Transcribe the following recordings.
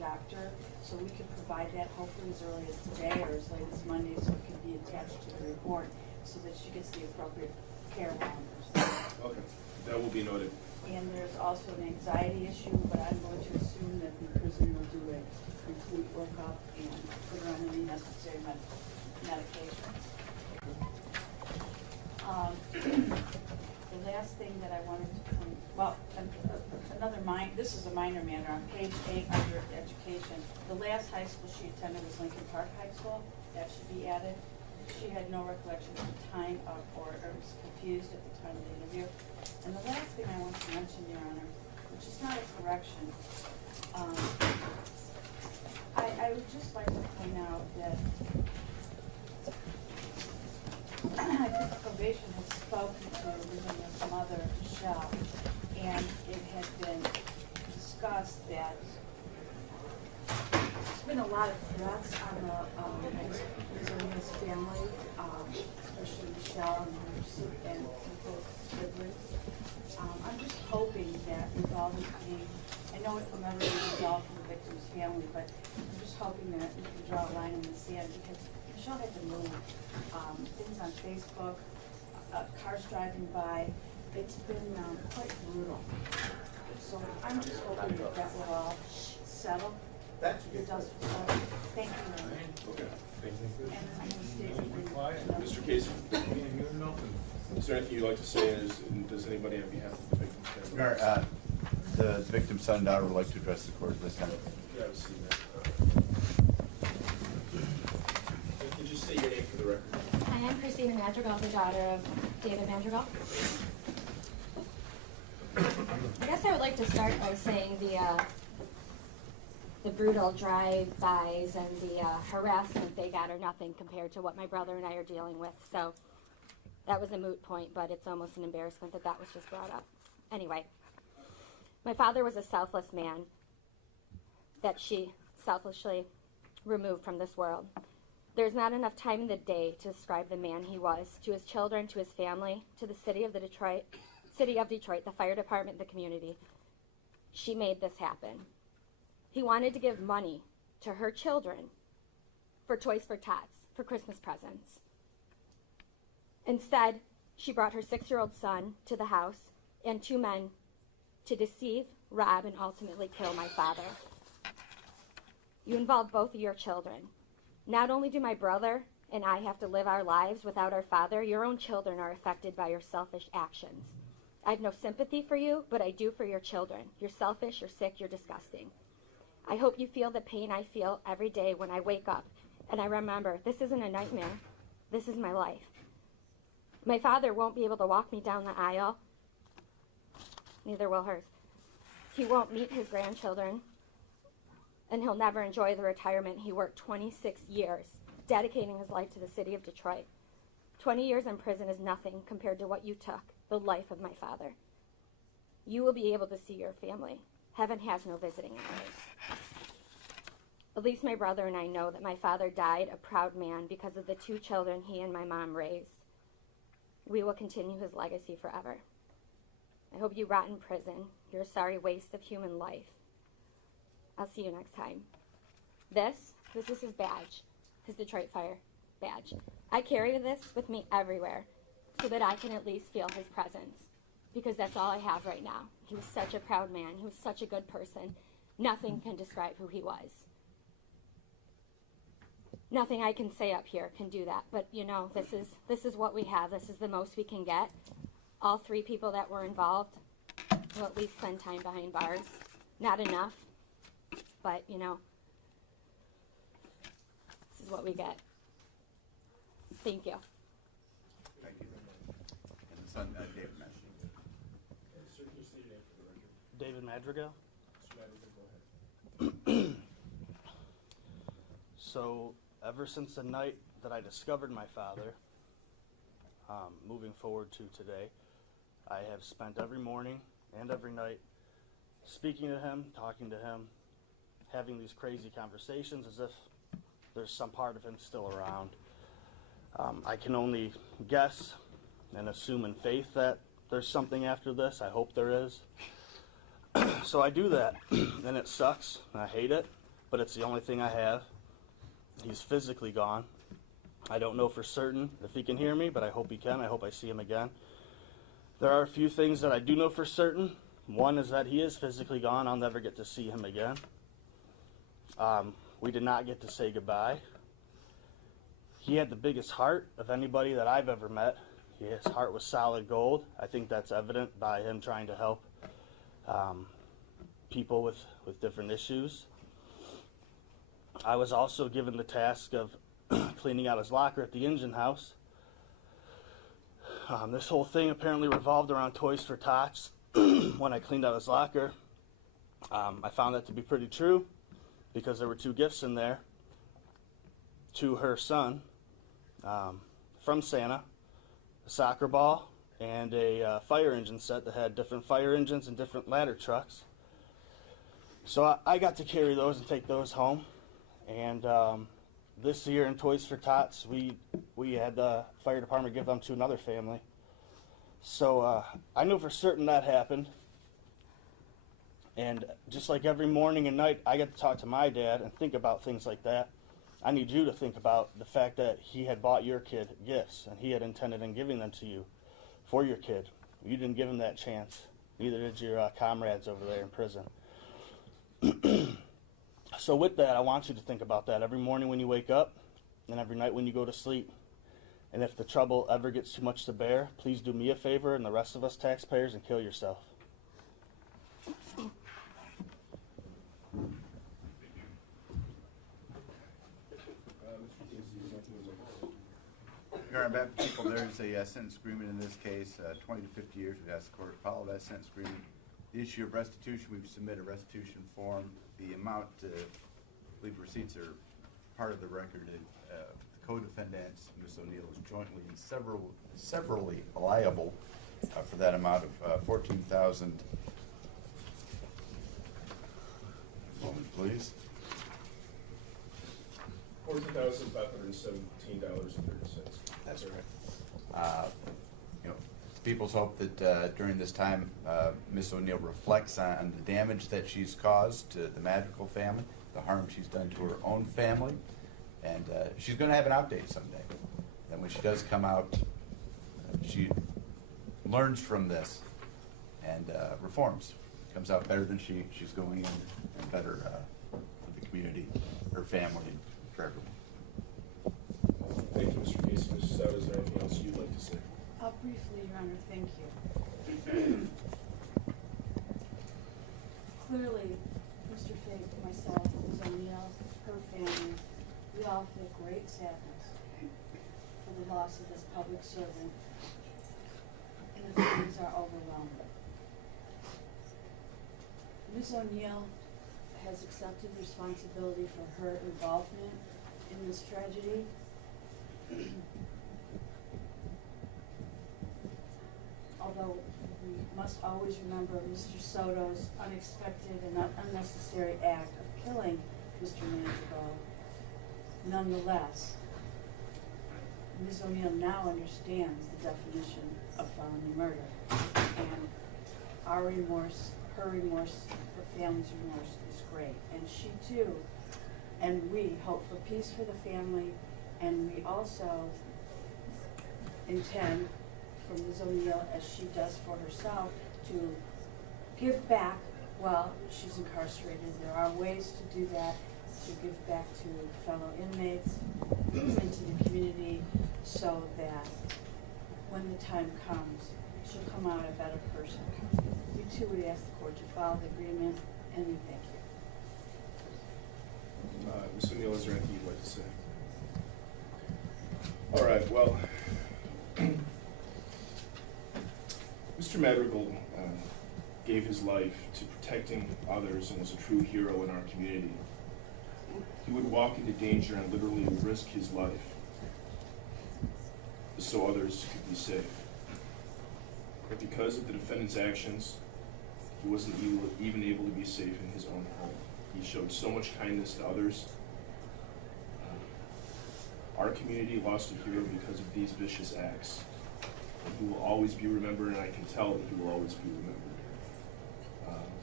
doctor, so we could provide that hopefully as early as today or as late as Monday, so it can be attached to the report so that she gets the appropriate care while in there. Okay, that will be noted. And there's also an anxiety issue, but I'm going to assume that the prison will do a complete workup and put her on any necessary medications. The last thing that I wanted to point, well, this is a minor matter. On page 8 under education, the last high school she attended was Lincoln Park High School. That should be added. She had no recollection at the time of, or was confused at the time of the interview. And the last thing I want to mention, Your Honor, which is not a correction, I would just like to point out that I think probation has spoken to Virginia's mother, Michelle, and it had been discussed that there's been a lot of threats on the Virginia's family, especially Michelle and people's siblings. I'm just hoping that with all this being, I know it will never be resolved for the victim's family, but I'm just hoping that we can draw a line in the sand because Michelle had to move. Things on Facebook, cars driving by, it's been quite brutal. So I'm just hoping that that will all settle. It does settle. Thank you. Okay, thank you. And I'm going to stay Mr. Casey, is there anything you'd like to say? Does anybody on behalf of the victim stand? Mayor, the victim's son and daughter would like to address the court this time. Yeah, I've seen that. Could you say your name for the record? Hi, I'm Christina Madgrigal, the daughter of David Madgrigal. I guess I would like to start by saying the brutal drive-bys and the harassment they got are nothing compared to what my brother and I are dealing with. So that was a moot point, but it's almost an embarrassment that that was just brought up. Anyway, my father was a selfless man that she selfishly removed from this world. There's not enough time in the day to describe the man he was to his children, to his family, to the city of Detroit, the fire department, the community. She made this happen. He wanted to give money to her children for Toys for Tots, for Christmas presents. Instead, she brought her 6-year-old son to the house and 2 men to deceive, rob, and ultimately kill my father. You involved both of your children. Not only do my brother and I have to live our lives without our father, your own children are affected by your selfish actions. I have no sympathy for you, but I do for your children. You're selfish, you're sick, you're disgusting. I hope you feel the pain I feel every day when I wake up and I remember this isn't a nightmare. This is my life. My father won't be able to walk me down the aisle. Neither will hers. He won't meet his grandchildren, and he'll never enjoy the retirement he worked 26 years, dedicating his life to the city of Detroit. 20 years in prison is nothing compared to what you took, the life of my father. You will be able to see your family. Heaven has no visiting hours. At least my brother and I know that my father died a proud man because of the 2 children he and my mom raised. We will continue his legacy forever. I hope you rot in prison. You're a sorry waste of human life. I'll see you next time. This is his badge, his Detroit Fire badge. I carry this with me everywhere so that I can at least feel his presence, because that's all I have right now. He was such a proud man. He was such a good person. Nothing can describe who he was. Nothing I can say up here can do that, but you know, this is what we have. This is the most we can get. All 3 people that were involved will at least spend time behind bars. Not enough, but you know, this is what we get. Thank you. Thank you. And the son, David mentioned. David Madrigal. Go ahead. So, ever since the night that I discovered my father, moving forward to today, I have spent every morning and every night speaking to him, talking to him, having these crazy conversations as if there's some part of him still around. I can only guess and assume in faith that there's something after this. I hope there is. So I do that, and it sucks. I hate it. but it's the only thing I have. He's physically gone. I don't know for certain if he can hear me, but I hope he can. I hope I see him again. There are a few things that I do know for certain. One is that he is physically gone. I'll never get to see him again. We did not get to say goodbye. He had the biggest heart of anybody that I've ever met. His heart was solid gold. I think that's evident by him trying to help people with different issues. I was also given the task of cleaning out his locker at the engine house. This whole thing apparently revolved around Toys for Tots. When I cleaned out his locker, I found that to be pretty true because there were 2 gifts in there to her son from Santa, a soccer ball and a fire engine set that had different fire engines and different ladder trucks. So I got to carry those and take those home. And this year in Toys for Tots, we had the fire department give them to another family. So I know for certain that happened. And just like every morning and night, I get to talk to my dad and think about things like that. I need you to think about the fact that he had bought your kid gifts and he had intended on giving them to you for your kid. You didn't give him that chance. Neither did your comrades over there in prison. So with that, I want you to think about that every morning when you wake up and every night when you go to sleep. And if the trouble ever gets too much to bear, please do me a favor and the rest of us taxpayers and kill yourself. Your Honor, Baptist people, there's a sentence agreement in this case, 20 to 50 years. We'd ask the court to follow that sentence agreement. The issue of restitution, we've submitted a restitution form. The amount, I believe receipts are part of the record. The co-defendants, Ms. O'Neill, is jointly and severally liable for that amount of $14,000. Moment, please. $14,517.30. That's correct. People's hope that during this time, Miss O'Neill reflects on the damage that she's caused to the Madgrigal family, the harm she's done to her own family, and she's going to have an out date someday. And when she does come out, she learns from this and reforms. Comes out better than she's going in, and better for the community, her family, and for everyone. Thank you, Mr. Casey. Mrs. Stout, is there anything else you'd like to say? Briefly, Your Honor, thank you. Clearly, Mr. Figg, myself, Ms. O'Neill, her family, we all feel great sadness for the loss of this public servant, and the feelings are overwhelming. Ms. O'Neill has accepted responsibility for her involvement in this tragedy. Although we must always remember Mr. Soto's unexpected and unnecessary act of killing Mr. Madgrigal, nonetheless, Ms. O'Neill now understands the definition of felony murder, and our remorse, her family's remorse is great. And she too, and we hope for peace for the family, and we also intend for Ms. O'Neill, as she does for herself, to give back while she's incarcerated. There are ways to do that, to give back to fellow inmates and to the community, so that when the time comes, she'll come out a better person. We too would ask the court to follow the agreement, and we thank you. Ms. O'Neill, is there anything you'd like to say? All right, well, Mr. Madgrigal gave his life to protecting others and was a true hero in our community. He would walk into danger and literally risk his life so others could be safe. But because of the defendant's actions, he wasn't even able to be safe in his own home. He showed so much kindness to others. Our community lost a hero because of these vicious acts. And he will always be remembered, and I can tell that he will always be remembered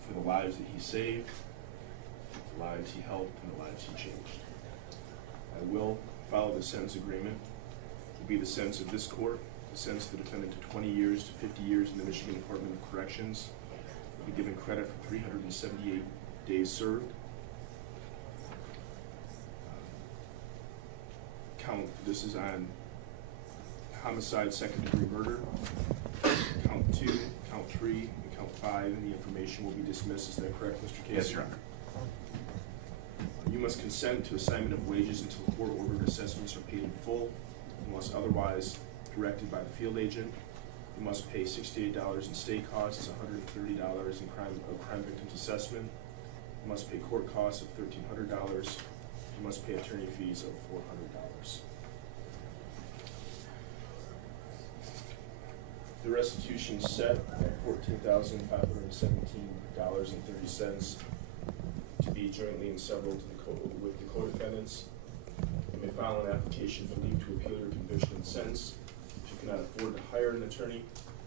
for the lives that he saved, for the lives he helped, and the lives he changed. I will follow the sentence agreement. It will be the sentence of this court to sentence the defendant to 20 years to 50 years in the Michigan Department of Corrections. He'll be given credit for 378 days served. This is on homicide, second-degree murder, count 2, count 3, and count 5, and the information will be dismissed. Is that correct, Mr. Casey? Yes, Your Honor. You must consent to assignment of wages until court-ordered assessments are paid in full, unless otherwise directed by the field agent. You must pay $68 in state costs, $130 in crime victims assessment. You must pay court costs of $1,300. You must pay attorney fees of $400. The restitution set at $14,517.30 to be jointly and several with the co-defendants. You may file an application for leave to appeal your conviction and sentence. If you cannot afford to hire an attorney,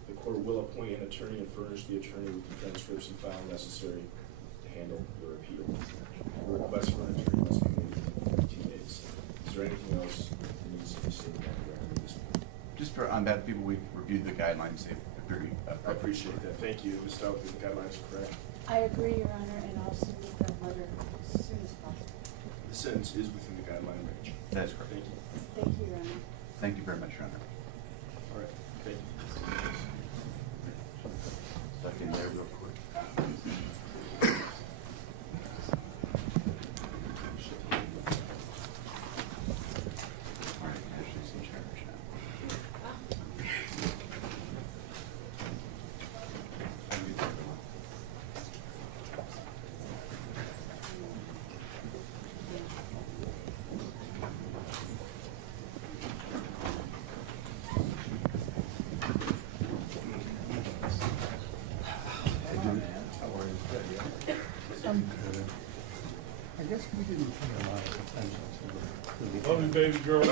the court will appoint an attorney and furnish the attorney with the transcripts and file necessary to handle your appeal. The request for an attorney must be made within 14 days. Is there anything else that needs to be stated on the record at this point? Just for on that, people, we've reviewed the guidelines. They appear I appreciate that. Thank you. Ms. Stout, the guidelines are correct. I agree, Your Honor, and I'll submit that letter as soon as possible. The sentence is within the guideline range. That is correct. Thank you. Thank you, Your Honor. Thank you very much, Your Honor. All right. Thank you. Stuck in there real quick. All right, Ashley's in charge now. I guess we didn't pay a lot of attention to the Love you, baby girl.